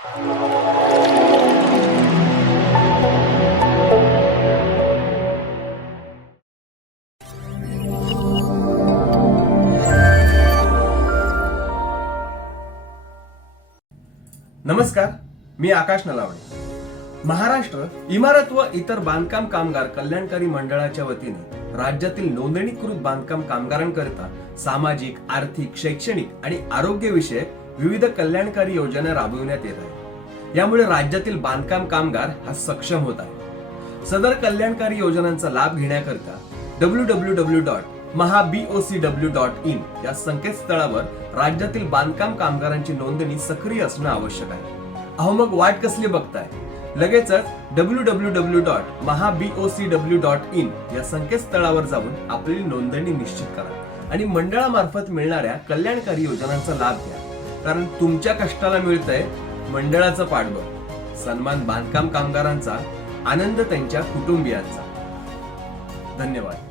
नमस्कार, मी आकाश नलावडे. महाराष्ट्र इमारत व इतर बांधकाम कामगार कल्याणकारी मंडळाच्या वतीने राज्यातील नोंदणीकृत बांधकाम कामगारांकरिता सामाजिक, आर्थिक, शैक्षणिक आणि आरोग्य विषयक विविध कल्याणकारी योजना राबविण्यात येत आहेत. यामुळे राज्यातील बांधकाम कामगार हा सक्षम होत आहे. सदर कल्याणकारी योजनांचा लाभ घेण्याकरिता www.mahabocw.in या संकेतस्थळावर राज्यातील बांधकाम कामगारांची नोंदणी सक्रिय असणं आवश्यक आहे. अहो मग वाट कसली बघताय? लगेचच www.mahabocw.in या संकेतस्थळावर जाऊन आपली नोंदणी निश्चित करा आणि मंडळामार्फत मिळणाऱ्या कल्याणकारी योजनांचा लाभ घ्या. कारण तुमच्या कष्टाला मिळतंय मंडळाचं पाठबळ. सन्मान बांधकाम कामगारांचा, आनंद त्यांच्या कुटुंबियांचा. धन्यवाद.